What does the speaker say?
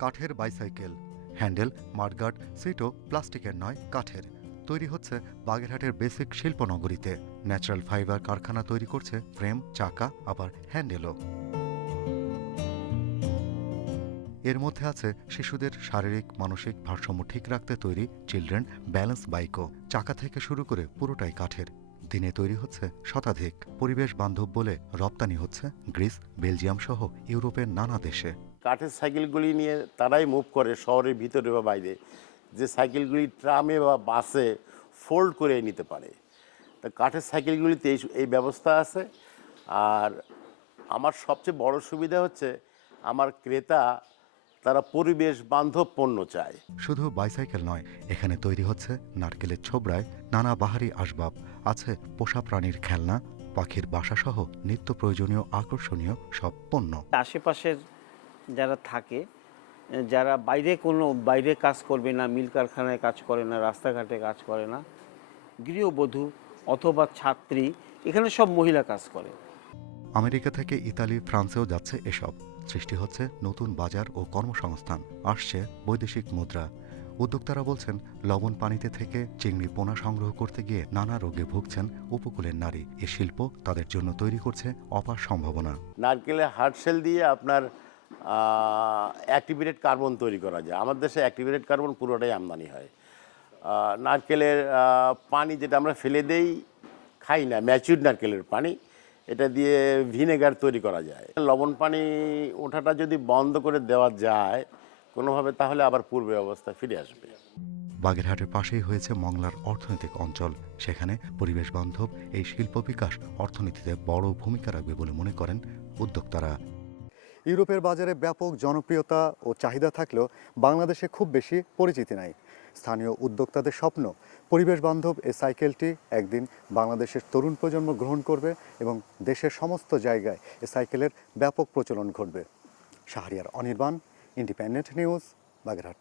কাঠের bicycle, handle, mudguard, সিটও প্লাস্টিকের নয়, কাঠের। তৈরি হচ্ছে বাগেরহাটের বেসিক শিল্পনগরীতে। ন্যাচারাল ফাইবার কারখানা তৈরি করছে ফ্রেম, চাকা, আবার হ্যান্ডেলও। এর মধ্যে আছে শিশুদের শারীরিক মানসিক ভারসাম্য ঠিক রাখতে তৈরি চিলড্রেন ব্যালেন্স বাইকও। চাকা থেকে শুরু করে পুরোটাই কাঠের। দিনে তৈরি হচ্ছে শতাধিক। পরিবেশ বান্ধব বলে রপ্তানি হচ্ছে গ্রিস, বেলজিয়াম সহ ইউরোপের নানা দেশে। কাঠের সাইকেলগুলি নিয়ে তারাই মুভ করে শহরের ভিতরে বা বাইরে, যে সাইকেলগুলি ট্রামে বা বাসে ফোল্ড করে নিতে পারে। তা কাঠের সাইকেলগুলিতে এই ব্যবস্থা আছে। আর আমার সবচেয়ে বড় সুবিধা হচ্ছে আমার ক্রেতা তারা পরিবেশ বান্ধব পণ্য চায়। শুধু বাইসাইকেল নয়, এখানে তৈরি হচ্ছে নারকেলের ছোবড়ায় নানা বাহারি আসবাব, আছে পোষা প্রাণীর খেলনা, পাখির বাসাসহ নিত্য প্রয়োজনীয় আকর্ষণীয় সব পণ্য। আশেপাশের যারা থাকে, যারা বাইরে কাজ করবে না, মিল কারখানায় কাজ করে না, রাস্তাঘাটে কাজ করে না, গৃহবধূ অথবা ছাত্রী, এখানে সব মহিলা কাজ করে। আমেরিকা থেকে ইতালি, ফ্রান্সেও যাচ্ছে এসব। সৃষ্টি হচ্ছে নতুন বাজার ও কর্মসংস্থান, আসছে বৈদেশিক মুদ্রা। উদ্যোক্তারা বলছেন, লবণ পানিতে থেকে চিংড়ি পোনা সংগ্রহ করতে গিয়ে নানা রোগে ভুগছেন উপকূলের নারী। এ শিল্প তাদের জন্য তৈরি করছে অপার সম্ভাবনা। নারকেলের হার্ড সেল দিয়ে আপনার অ্যাক্টিভেটেড কার্বন তৈরি করা যায়। আমার দেশে অ্যাক্টিভেটেড কার্বন পুরোটাই আমদানি হয়। নারকেলের পানি যেটা আমরা ফেলে দেই, খাই না, ম্যাচিউরড নারকেলের পানি, এটা দিয়ে ভিনেগার তৈরি করা যায়। লবণ পানি ওঠাটা যদি বন্ধ করে দেওয়া যায় কোনোভাবে, তাহলে আবার পূর্বে অবস্থা ফিরে আসবে। বাগেরহাটের পাশেই হয়েছে মংলার অর্থনৈতিক অঞ্চল। সেখানে পরিবেশ বান্ধব এই শিল্প বিকাশ অর্থনীতিতে বড় ভূমিকা রাখবে বলে মনে করেন উদ্যোক্তারা। ইউরোপের বাজারে ব্যাপক জনপ্রিয়তা ও চাহিদা থাকলেও বাংলাদেশে খুব বেশি পরিচিতি নাই। স্থানীয় উদ্যোক্তাদের স্বপ্ন, পরিবেশ বান্ধব এই সাইকেলটি একদিন বাংলাদেশের তরুণ প্রজন্ম গ্রহণ করবে এবং দেশের সমস্ত জায়গায় এ সাইকেলের ব্যাপক প্রচলন ঘটবে। Shahriar Anirban, independent news, Bagerhat.